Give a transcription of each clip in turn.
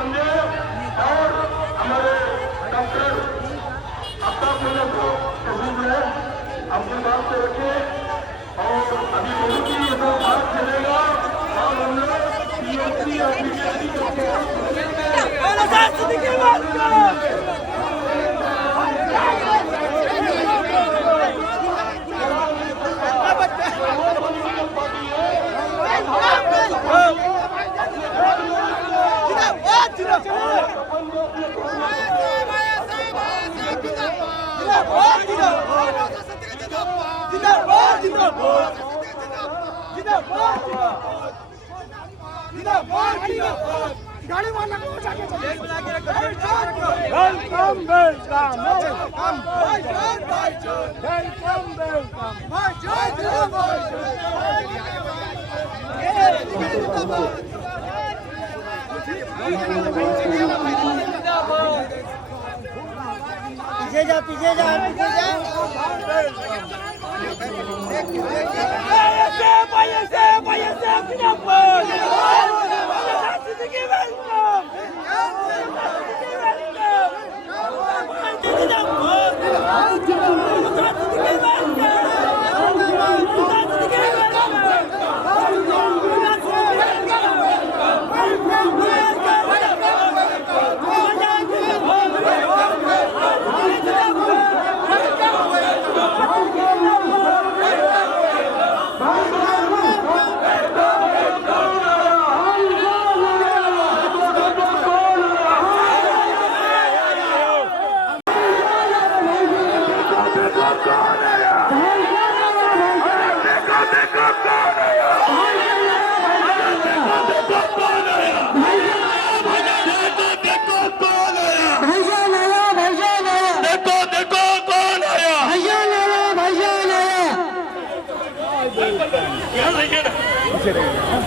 संजय और हमारे डॉक्टर आफ्ताब मियां को तस्वीर है, अपनी बात से रखे और अभी बहुत ही ये बात चलेगा और हम लोग पीएचडी और पीएचडी गाड़ी मारना को जाके पीछे जा पीछे जा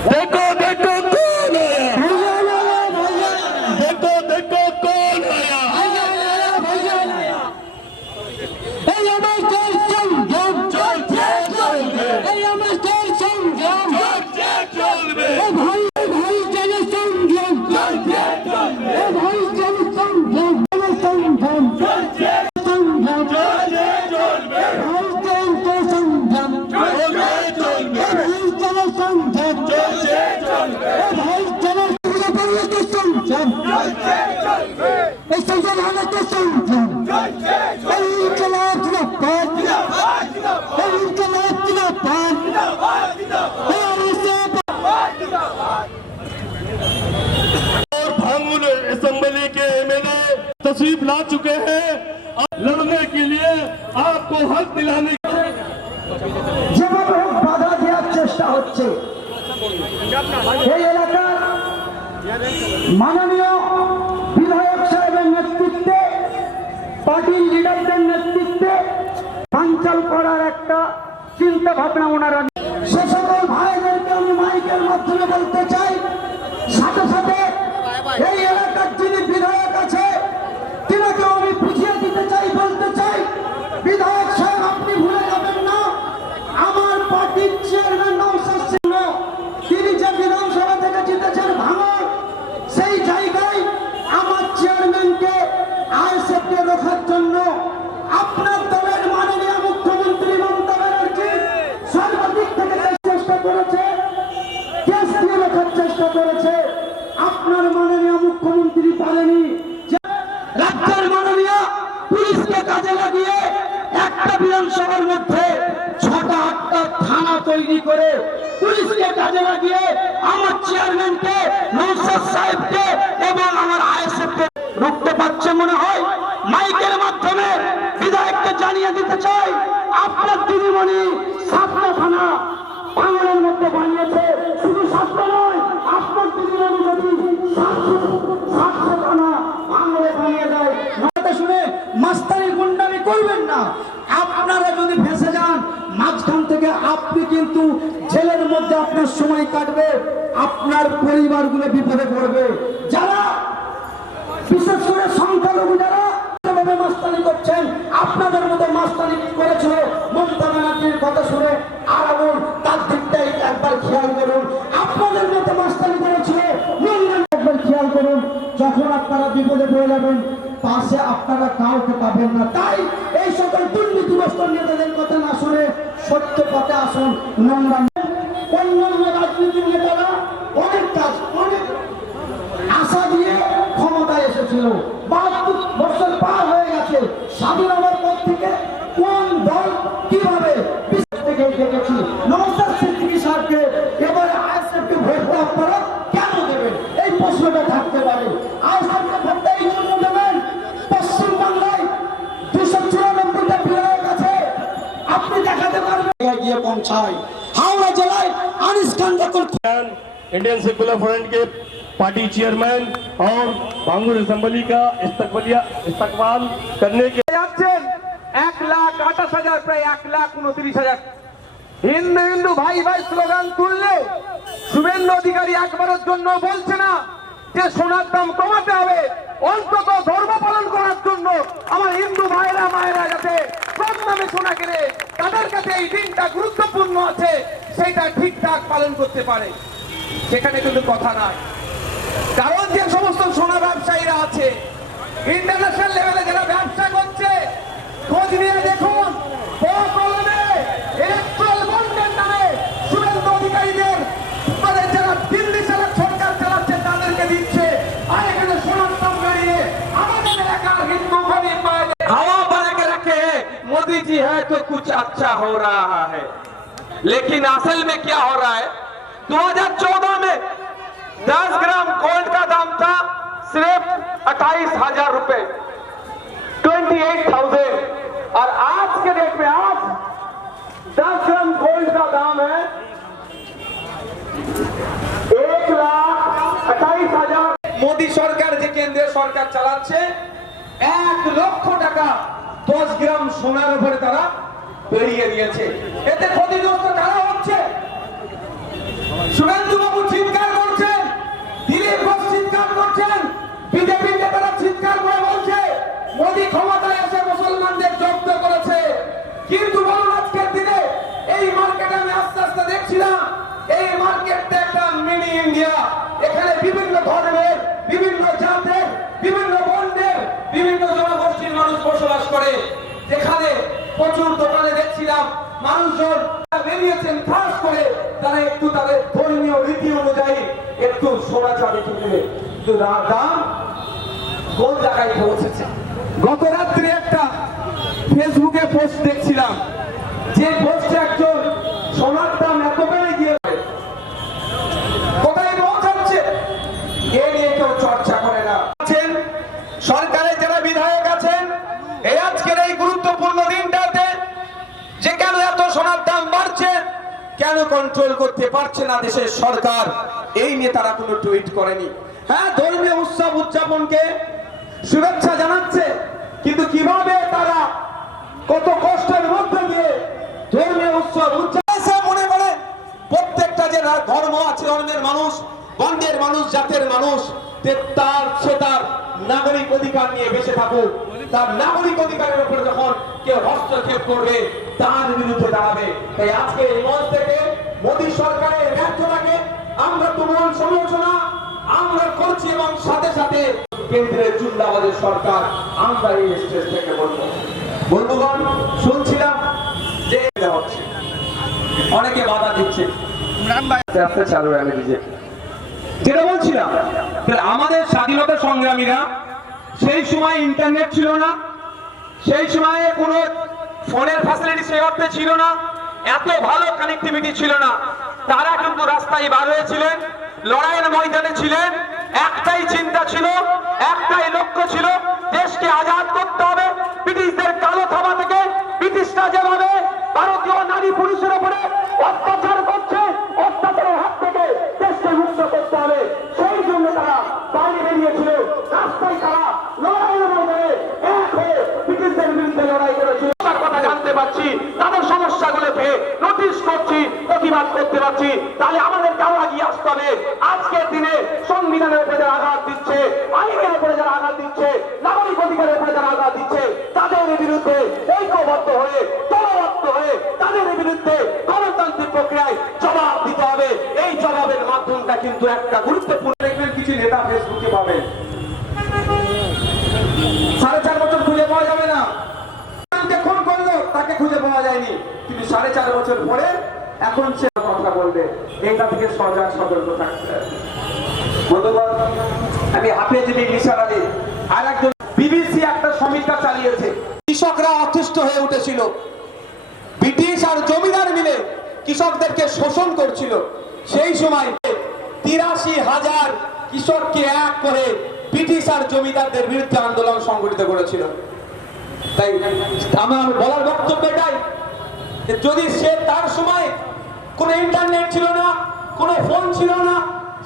देखो देखो कौन आया, देखो देखो कौन आया, असेंबली के एमएलए तशरीफ ला चुके हैं लड़ने के लिए आपको हक दिलाने যেভাবে হোক বাধা দেওয়ার চেষ্টা হচ্ছে। এই এলাকার মাননীয় বিধায়ক সাহেবের নেতৃত্বে, পার্টির লিডারদের নেতৃত্বে বানচাল করার একটা চিন্তা ভাবনা ওনারা, সে সকল ভাইদেরকে আমি মাইকের মাধ্যমে বলতে চাই, সাথে সাথে এই এলাকার যিনি বিধায়ক আছে তিনাকেও আমি বুঝিয়ে দিতে চাই, বলতে চাই, বিধায়ক সাহেব আপনি ভুলে যাবেন না আমার পার্টির চেয়ারম্যান নওশাদ সিংহ, তিনি যে বিধানসভা থেকে জিতেছেন ভাঙড়, সেই জায়গায় আমার চেয়ারম্যানকে আইএসএফকে রোখার জন্য আপনার দলের মাননীয় মুখ্যমন্ত্রী মমতা ব্যানার্জি সর্বাধিক থেকে চেষ্টা করেছে, কেস দিয়ে রোখার চেষ্টা করেছে। আপনার মাননীয় মুখ্যমন্ত্রী পারেনি, রাজ্যের মাননীয় পুলিশকে কাজে লাগিয়ে একটা বিধানসভার মধ্যে ৬টা-৮টা থানা তৈরি করে পুলিশকে কাজে লাগিয়ে আমার চেয়ারম্যানকে নওশাদ সাহেবকে এবং আমার আইএসএফকে রুখতে পারছে মনে হয়। মাইকের মাধ্যমে বিধায়ককে জানিয়ে দিতে চাই, আপনার দিদিমণি ৭টা থানা ভাঙড়ের মধ্যে বানিয়েছে, শুধু ৭টা নয়, আপনার দিদিমণি যদি ৭০০ থানা ভাঙড়ে বানিয়ে দেয়, কথা শুনে মাস্তানি গুন্ডামি করবেন না। আপনারা যদি ফেঁসে যান মাঝখান থেকে আপনি কিন্তু জেলের মধ্যে আপনার সময় কাটবে, আপনার পরিবারগুলো বিপদে পড়বে। যারা বিশেষ করে সংখ্যালঘু যারা মাস্তানি করছেন, আপনাদের মতো মাস্তানি করেছিল মমতা ব্যানার্জির কথা শুনে আরাবুল, তার দিকটাই একবার খেয়াল করুন। আপনাদের মতো মাস্তানি করেছিল একবার খেয়াল করুন। বিপদে পড়ে যাবেন, পাশে আপনারা কাউকে পাবেন না। তাই এই সকল দুর্নীতিগ্রস্ত নেতাদের কথা না শুনে সত্য পথে আসুন। নোংরা অন্যান্য রাজনীতির নেতারা অনেক কাজ, অনেক আশা দিয়ে ক্ষমতায় এসেছিল, ৭২ বছর পার হয়ে গেছে। স্বাধীন হওয়ার পর থেকে কোন দল কিভাবে দেখেছি নওশাদ সিদ্দিকী সাহেবকে এবারে আইএসএফকে ভোট আপনারা কেন দেবেন, এই প্রশ্নটা থাকতে পারে। আইএসএফকে ভোটটা এই জন্য দেবেন, পশ্চিমবাংলায় ২৯৪টা বিধায়ক আছে, আপনি দেখাতে পারবেন গিয়ে পৌঁছায়। হাওড়া জেলায় আনিস খান যখন इंडियन सेकुलर फ्रंट के पार्टी चेयरमैन और भांगुर असेंबली का इस्तकबाल करने के যাচ্ছেন ১,২৮,০০০, প্রায় ১,২৯,০০০ হিন্দু হিন্দু ভাই ভাই স্লোগান তুললেও শুভেন্দু অধিকারী একবারের জন্য বলছে না যে সোনার দাম কমাতে হবে। অন্তত ধর্ম পালন করার জন্য আমার হিন্দু ভাইরা মায়েরা যাতে কম দামে সোনা কিনে তাদের কাছে এই দিনটা গুরুত্বপূর্ণ আছে সেটা ঠিকঠাক পালন করতে পারে, সেখানে কিন্তু কথা নাই। কারণ যে সমস্ত সোনা ব্যবসায়ীরা আছে ইন্টারন্যাশনাল লেভেলে যারা ব্যবসা করছে, খোঁজ নিয়ে দেখুন কলমে ইলেকট্রাল বন্ডের নামে শুভেন্দু অধিকারীদের মানে যারা দিল্লি সরকার চালাচ্ছে তাদেরকে দিচ্ছে, আর এখানে সোনার দাম বেরিয়ে আমাদের এলাকার হিন্দু গরিব মায়েদের हवा बना के रखे हैं। मोदी जी है तो कुछ अच्छा हो रहा है, लेकिन असल में क्या हो रहा है? 2014 में 10 ग्राम गोल्ड का दाम था सिर्फ 28,000 रुपए, 28,000, और आज के डेट में आज 10 ग्राम गोल्ड का दाम है 1,28,000। মোদী সরকার যে কেন্দ্রীয় সরকার চালাচ্ছে 1 লক্ষ টাকা 10 গ্রাম সোনার উপরে তারা বেরিয়ে দিয়েছে। এতে ক্ষতিগ্রস্ত কারা হচ্ছে? শুভেন্দু বাবু চিৎকার করছেন, দিলীপ ঘোষ চিৎকার করছেন, বিজেপি নেতারা চিৎকার করে বলছে মোদী ক্ষমতায় এসে মুসলমানদের জব্দ করেছে। কিন্তু বলুন আজকের দিনে এই মার্কেটে আমি আস্তে আস্তে দেখছিলাম, এই মার্কেটটা একটা মিনি ইন্ডিয়া। এখানে বিভিন্ন ধর্মের, বিভিন্ন জাতের, বিভিন্ন বর্ণের, বিভিন্ন জনগোষ্ঠীর মানুষ বসবাস করে। যেখানে প্রচুর দোকানে দেখছিলাম মানুষজন বেরিয়েছেন খাস করে তারা একটু তাদের ধর্মীয় রীতি অনুযায়ী একটু সোনা চাঁদি কিনবে, কিন্তু দাম গোল জায়গায় পৌঁছেছে। গত রাত্রে একটা ফেসবুকে পোস্ট দেখছিলাম, যে পোস্টে একজন সোনার দাম এত বেড়ে গিয়েছে কোথায় পৌঁছাচ্ছে এ নিয়ে কেউ চর্চা করে না। সরকারের যারা বিধায়ক আছেন এই আজকের এই গুরুত্বপূর্ণ দিনটাতে যে কেন এত সোনার দাম বাড়ছে, কেন কন্ট্রোল করতে পারছে না দেশের সরকার, এই নিয়ে তারা কোনো টুইট করেনি। হ্যাঁ, ধর্মীয় উৎসব উদযাপনকে শুভেচ্ছা জানাচ্ছে, কিন্তু কিভাবে তারা কত কষ্টের মধ্যে দিয়ে ধর্মীয় উৎসব উদযাপন মনে করে প্রত্যেকটা যে ধর্ম আছে, ধর্মের মানুষ, বর্ণের মানুষ, জাতের মানুষ তার নাগরিক অধিকার নিয়ে বেঁচে থাকুক। তার নাগরিক অধিকারের উপরে যখন কেউ হস্তক্ষেপ করবে তার বিরুদ্ধে দাঁড়াবে। তাই আজকে এই মঞ্চ থেকে মোদী সরকারের ব্যর্থতাকে আমরা তুমুল সমালোচনা আমরা করছি, এবং সাথে সাথে কেন্দ্রের চুন্দাবাজের সরকার আমরা এই স্টেজ থেকে বলবো। বন্ধুগণ, শুনছিলাম যে হচ্ছে অনেকে বাধা দিচ্ছে, চালু আমি বিজেপি যেটা বলছিলাম, আমাদের স্বাধীনতা সংগ্রামীরা সেই সময় ইন্টারনেট ছিল না, সেই সময়ে কোনো ফোনের ফ্যাসিলিটি সেই অর্থে ছিল না, এত ভালো কানেক্টিভিটি ছিল না। তারা কিন্তু রাস্তায় বার হয়েছিলেন, লড়াইয়ের ময়দানে ছিলেন, একটাই চিন্তা ছিল, একটাই লক্ষ্য ছিল, দেশকে আজাদ করতে হবে ব্রিটিশদের কালো থাবা থেকে। ব্রিটিশরা যেভাবে ভারতীয় নারী পুরুষের উপরে অত্যাচার করছে, অত্যাচারের হাত থেকে দেশকে মুক্ত করতে হবে, সেই জন্য তারা বাইরে বেরিয়েছিল, রাস্তায় তারা লড়াইয়ের ময়দানে এক হয়ে ব্রিটিশদের বিরুদ্ধে লড়াই করেছিল। তার কথা জানতে পারছি, তাদের সমস্যাগুলোকে নোটিশ করছি, প্রতিবাদ করতে পারছি। তাহলে আমাদের কারো এগিয়ে আসতে হবে। আজকের দিনে সংবিধানের উপরে যারা আঘাত দিচ্ছে, আইনের উপরে যারা আঘাত দিচ্ছে, নাগরিক অধিকারের উপরে যারা আঘাত দিচ্ছে, তাদের বিরুদ্ধে ঐক্যবদ্ধ হয়ে, দলবদ্ধ হয়ে তাদের বিরুদ্ধে গণতান্ত্রিক প্রক্রিয়ায় জবাব দিতে হবে। এই জবাবের মাধ্যমটা কিন্তু একটা গুরুত্বপূর্ণ। দেখবেন কিছু নেতা ফেসবুকে পাবেন বছর পরে এখন সে কথা বলবে, এটা থেকে সজাগ সতর্ক থাকতে হবে। বন্ধুগণ, আমি হাফেজ নিসার আলী আর একজন বিবিসি একটা সমীক্ষা চালিয়েছে। কৃষকরা অতিষ্ঠ হয়ে উঠেছিল, ব্রিটিশ আর জমিদার মিলে কৃষকদেরকে শোষণ করছিল। সেই সময় ৮৩,০০০ কৃষককে এক করে ব্রিটিশ আর জমিদারদের বিরুদ্ধে আন্দোলন সংগঠিত করেছিল। তাই আমার বলার বক্তব্য এটাই, যদি সে তার সময় কোনো ইন্টারনেট ছিল না, কোনো ফোন ছিল না,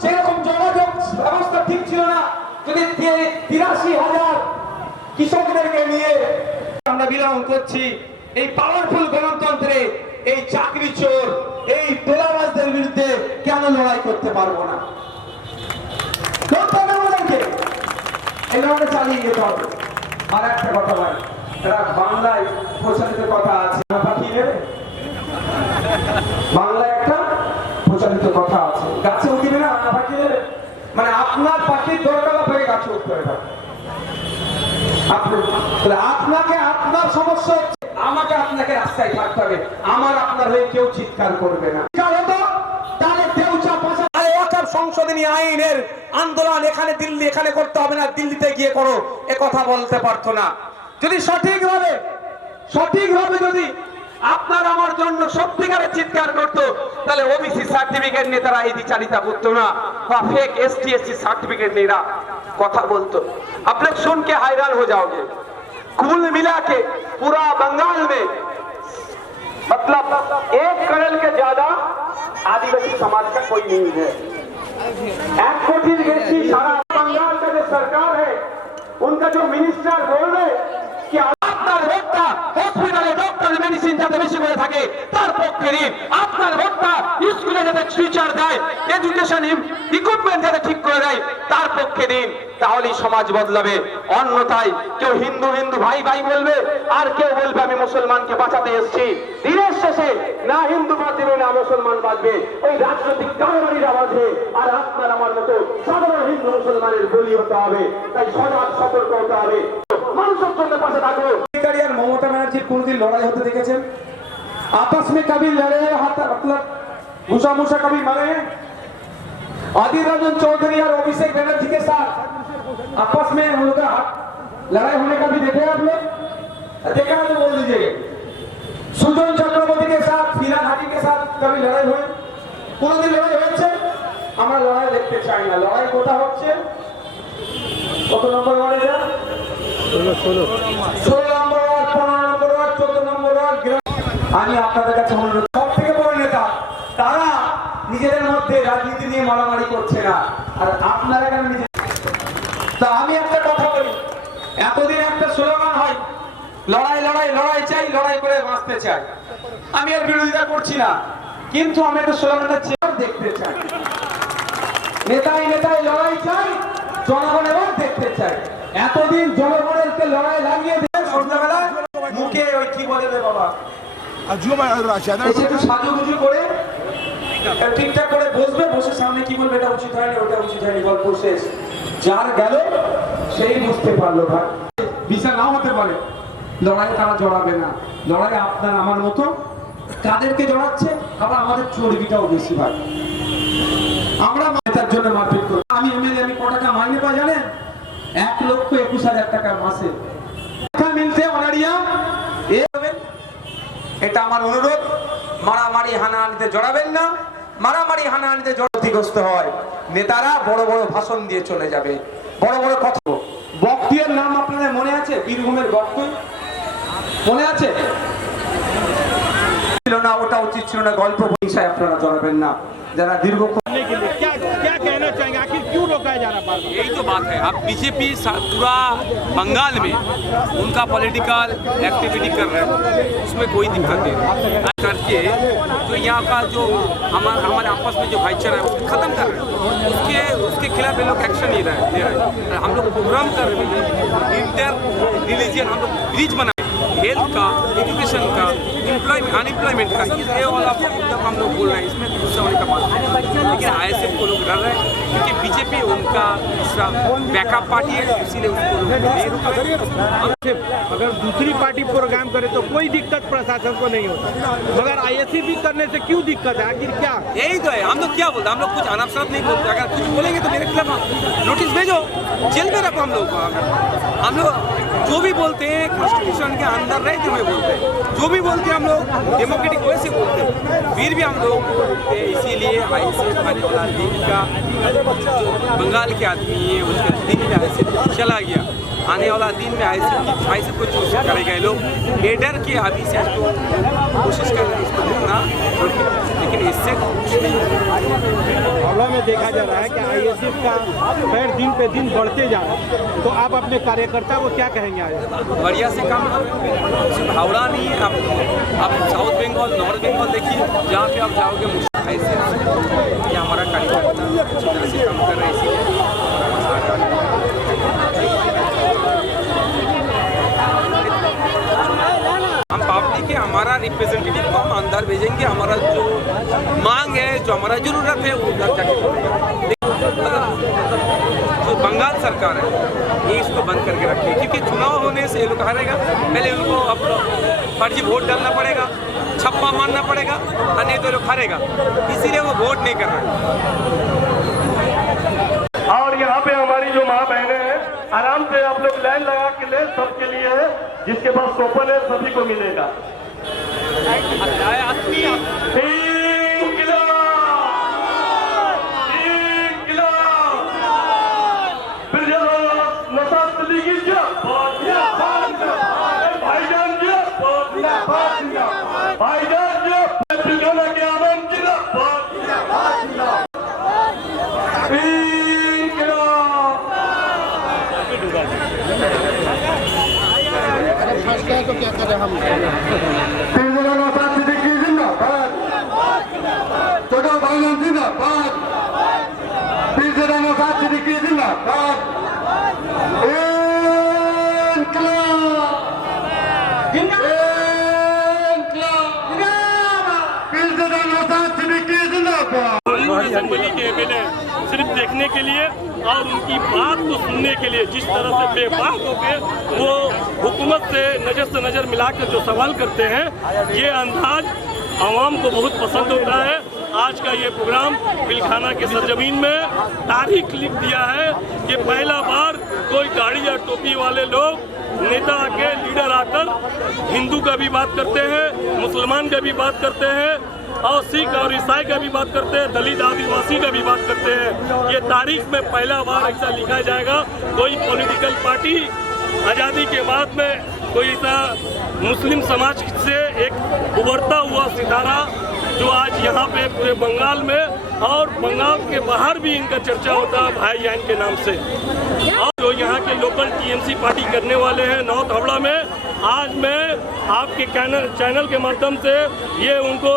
সেরকম যোগাযোগ ব্যবস্থা ঠিক ছিল না, যদি ৮৩,০০০ কৃষকদেরকে নিয়ে আমরা বিলং করছি, এই পাওয়ারফুল গণতন্ত্রে এই চাকরি চোর, এই তোলাবাজদের বিরুদ্ধে কেন লড়াই করতে পারবো না? এই লড়াই চালিয়ে যেতে হবে। আর একটা কথা ভাই, এরা বাংলায় প্রচলিত কথা আছে, পাখি নেবে, বাংলায় একটা প্রচলিত কথা আছে, গাছে উঠিবে না রান্না পাখি নেবে। মানে আপনার পাখির দরকার আপনাকে গাছে উঠতে হবে। আপনাকে আপনার সমস্যা হচ্ছে, আমাকে আপনাকে রাস্তায় থাকতে হবে, আমার আপনার হয়ে কেউ চিৎকার করবে না। সংশোধনী আইনের আন্দোলন এখানে দিল্লি এখানে করতে হবে না, দিল্লিতে গিয়ে করো, এ কথা বলতে পারতো না। যদি সঠিকভাবে যদি আপনার আমার জন্য সত্যিকারের চিৎকার করতো, তাহলে ওবিসি সার্টিফিকেট নিয়ে তারা এই বিচারিতা করতো না, বা फेक ST SC सर्टिफिकेट नहीं रहा কথা বলতো। आप लोग सुन के हैरान हो जाओगे, कुल मिला के पूरा बंगाल में मतलब 1 करोड़ के ज्यादा आदिवासी समाज का कोई नहीं है। 1 कोटि बेशी सारा बंगाल का जो सरकार है, उनका जो मिनिस्टर बोल रहे कि আপনার ভোটটা হসপিটালে ডক্টর মেডিসিন যাতে বেশি করে থাকে তার পক্ষে দিন, আপনার ভোটটা স্কুলে যাতে টিচার দেয়, এডুকেশন ইকুইপমেন্ট যাতে ঠিক করে দেয় তার পক্ষে দিন, তাহলেই সমাজ বদলাবে। অন্যথায় কেউ হিন্দু হিন্দু ভাই ভাই বলবে, আর কেউ বলবে আমি মুসলমানকে বাঁচাতে এসেছি। দিনের শেষে না হিন্দু বাঁচবে না মুসলমান বাঁচবে, ওই রাজনৈতিক কারবারিরা বাঁচবে, আর আপনার আমার মতো সাধারণ হিন্দু মুসলমানের বলি হতে হবে। তাই সজাগ সতর্ক হতে হবে, মানুষের জন্য পাশে থাকো। মমতা ব্যানার্জির কোনদিন লড়াই হতে দেখেছেন? आपस में कभी लड़े हाथ मतलब घुसा मुसा कभी मरे? आदिर रंजन चौधरी और अभिषेक बनर्जी के साथ आपस में हम लोग लड़ाई होने का भी देखे आप लोग? देखा तो बोल दीजिए। सुजन चक्रवर्ती के साथ, फीला घाटी के साथ कभी लड़ाई हुई? কোনদিন লড়াই হয়েছে? আমরা লড়াই দেখতে চাই না। লড়াই কোথা হচ্ছে? কত নম্বর ওয়ার্ডে যা? 16 নম্বর ওয়ার্ড, 15 নম্বর ওয়ার্ড, 14 নম্বর ওয়ার্ড। আমি আপনাদের কাছে অনুরোধ, সব থেকে বড় নেতা তারা নিজেদের মধ্যে রাজনীতি নিয়ে মারামারি করছে না, আর আপনারা কেন নিজে? তা আমি একটা কথা বলি, এতদিন একটা স্লোগান হয় লড়াই লড়াই লড়াই চাই, লড়াই করে বাঁচতে চাই। আমি আর বিরোধিতা করছি না, কিন্তু আমি একটা স্লোগানটা চেয়ে দেখতে চাই। নেতাই নেতাই লড়াই চাই, জনগণের ভোট দেখতে চাই। এতদিন জনগণের লড়াই লাগিয়ে দিয়ে সন্ধ্যাবেলা মুখে ওই কি বলে রে বাবা একটু সাজুগুজু করে ঠিকঠাক করে বসবে, বসে সামনে কি বলবে এটা উচিত হয়নি ওটা উচিত হয়নি, গল্প শেষ। যার গেল সেই বুঝতে পারলো ভাই বিচার নাও হতে পারে, লড়াই তারা জড়াবে না। লড়াই আপনার আমার মতো কাদেরকে জড়াচ্ছে, আবার আমাদের চর্বিটাও বেশি ভাই। আমরা তার জন্য মারপিট করি। আমি এমএলএ, আমি কত টাকা মাইনে পাই জানেন? 1,21,000 টাকা মাসে মিলতে অনারিয়া। এটা আমার অনুরোধ, মারামারি হানাহানিতে জড়াবেন না। মারামারি হানাহানিতে ক্ষতিগ্রস্ত হয়, নেতারা বড় বড় ভাষণ দিয়ে চলে যাবে, বড় বড় কথা। বক্তিয়ার নাম আপনাদের মনে আছে? বীরভূমের বক্তব্য মনে আছে? ছিল না, ওটা উচিত ছিল না, গল্প হিংসায় আপনারা জড়াবেন না। যারা দীর্ঘক্ষণ क्या कहना चाहेंगे, आखिर क्यों रोकाया जा रहा है? यही तो बात है। अब बीजेपी पूरा बंगाल में उनका पॉलिटिकल एक्टिविटी कर रहे हैं, उसमें कोई दिक्कत नहीं करके जो यहाँ का जो हमारे आपस में जो भाईचारा है उसको खत्म कर रहे हैं, उसके खिलाफ ये लोग एक्शन नहीं ले रहे हैं। हम लोग प्रोग्राम कर रहे हैं, इंटर रिलीजियन हम लोग ब्रिज बनाए, हेल्थ का, एजुकेशन का, अनएम्प्लॉयमेंट का ये वाला जब हम लोग बोल रहे हैं इसमें गुस्सा होने का बात है, लेकिन आईएसएफ को लोग डर रहे हैं क्योंकि बीजेपी उनका दूसरा बैकअप पार्टी है, इसीलिए उसको लोग नहीं रुक रहे। अगर दूसरी पार्टी प्रोग्राम करे तो कोई दिक्कत प्रशासन को नहीं होता, मगर आईएसएफ भी करने से क्यों दिक्कत है, आखिर क्या? यही तो है, हम लोग क्या बोलते हैं, हम लोग कुछ अनफसरत नहीं बोलते। अगर कुछ बोलेंगे तो मेरे खिलाफ नोटिस भेजो, जेल में रखो। हम लोग जो भी बोलते हैं कॉन्स्टिट्यूशन के अंदर रहते हुए बोलते हैं, जो भी बोलते हैं हम लोग डेमोक्रेटिक वे से बोलते हैं, फिर भी हम लोग बोलते हैं। इसीलिए आईएसएफ आने वाला दिन का जो बंगाल के आदमी है उसके दिन में आईएसएफ चला गया, आने वाला दिन में आईएसएफ को चूज करेगा ये लोग। बेडर के अभी से तो कोशिश कर रहे हैं इसको रोकना, लेकिन इससे कुछ नहीं होगा। हावड़ा में देखा जा रहा है कि आईएसएफ का पैर दिन पे दिन बढ़ते जा रहा है, तो आप अपने कार्यकर्ता को क्या कहेंगे? आज बढ़िया से काम करें, सिर्फ हावड़ा नहीं है, आप साउथ बंगाल, नॉर्थ बंगाल देखिए, जहाँ पे आप जाओगे मुश्किल ऐसे ये हमारा कार्यकर्ता अच्छी तरह से काम कर रहे हैं। इसीलिए हम पब्लिक के हमारा रिप्रेजेंटेटिव को हम अंदर भेजेंगे, हमारा जो मांग है, जो हमारा जरूरत है वो उधर जाके बोलेगा। जो बंगाल सरकार है ये इसको बंद करके रखे, क्योंकि चुनाव होने से ये लोग हारेगा, पहले उनको अब फर्जी वोट डालना पड़ेगा, छप्पा मारना पड़ेगा, और नहीं तो लोग हारेगा, इसीलिए वो वोट नहीं कर रहे। और यहाँ पे हमारी जो माँ बहनें हैं, आराम से आप लोग लाइन लगा के ले, सबके लिए है, जिसके पास कूपन है सभी को मिलेगा। तो क्या करें हम? छोटा भाईजान जिंदाबाद, पीरजादा नौशाद सिद्दीकी जिंदाबाद, पीरजादा नौशाद सिद्दीकी जिंदाबाद। असेंबली के एमएलए सिर्फ देखने के लिए और उनकी बात को सुनने के लिए जिस तरह से बेबाक होकर वो हुकूमत से नज़र मिलाकर जो सवाल करते हैं, ये अंदाज आवाम को बहुत पसंद होता है। आज का ये प्रोग्राम पिलखाना के सरजमीन में तारीख लिख दिया है कि पहला बार कोई गाड़ी या टोपी वाले लोग नेता आके, लीडर आकर हिंदू का भी बात करते हैं, मुसलमान का भी बात करते हैं, और सिख और ईसाई का भी बात करते हैं, दलित आदिवासी का भी बात करते हैं। ये तारीख में पहला बार ऐसा लिखा जाएगा। कोई पॉलिटिकल पार्टी आज़ादी के बाद में कोई ऐसा मुस्लिम समाज से एक उभरता हुआ सितारा जो आज यहाँ पे पूरे बंगाल में और बंगाल के बाहर भी इनका चर्चा होता है भाई जान के नाम से, और जो यहाँ के लोकल टीएमसी पार्टी करने वाले हैं नॉर्थ हावड़ा में, आज मैं आपके चैनल के माध्यम से ये उनको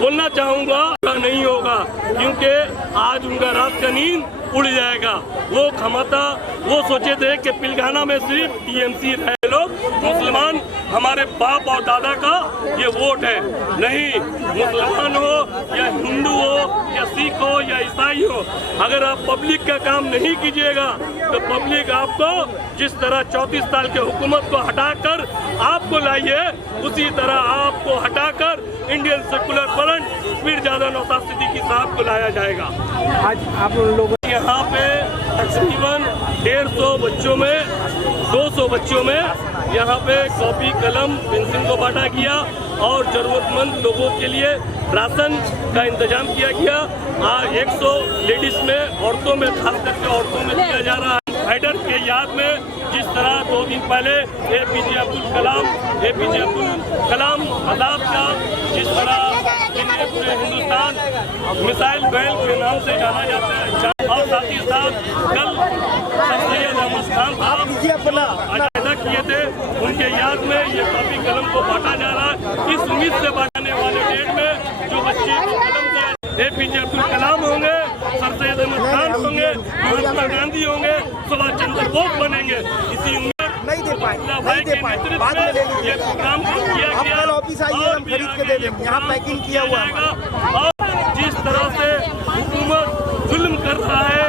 बोलना चाहूँगा, नहीं होगा, क्योंकि आज उनका रात का नींद उड़ जाएगा। वो क्षमता वो सोचे थे कि पिलखाना में सिर्फ टीएमसी रहे लोग, मुसलमान हमारे बाप और दादा का ये वोट है। नहीं, मुसलमान हो या हिंदू हो या सिख हो या ईसाई हो, अगर आप पब्लिक का काम नहीं कीजिएगा तो पब्लिक आपको जिस तरह 34 साल के हुकूमत को हटाकर आपको लाई है, उसी तरह आपको हटाकर Indian secular front Pirzada Naushad Siddiqui साहब को लाया जाएगा। आज आप लोग यहाँ पे तकरीबन 150 बच्चों में 200 बच्चों में यहाँ पे कॉपी कलम पेंसिल को बांटा गया और ज़रूरतमंद लोगों के लिए राशन का इंतजाम किया गया। 100 लेडीज़ में, औरतों में, खास करके औरतों में दिया जा रहा है। हैदर के याद में जिस तरह 2 दिन पहले एपीजे अब्दुल कलाम आज़ाद का जिस तरह पूरे हिंदुस्तान मिसाइल बैल के नाम से जाना जाता है, और साथ ही साथ कल सैयद अहमद खान साहब अदा किए थे, उनके याद में ये कॉपी कलम को बांटा जा रहा है। इस उम्मीद से बांटने वाले डेट में जो बच्चे को कलम दिया, एपीजे अब्दुल कलाम होंगे, सर सैयद अहमद खान होंगे, महात्मा गांधी होंगे, सुभाष चंद्र बोस बनेंगे। इसी उम्मीद नहीं दे पाए, भाई के नेतृत्व में ये प्रोग्राम किया आप गया कल ऑफिस आइए, और हम भी खरीद के आगे दे देंगे। यहाँ पैकिंग किया हुआ है जाएगा। और जिस तरह से हुकूमत जुल्म कर रहा है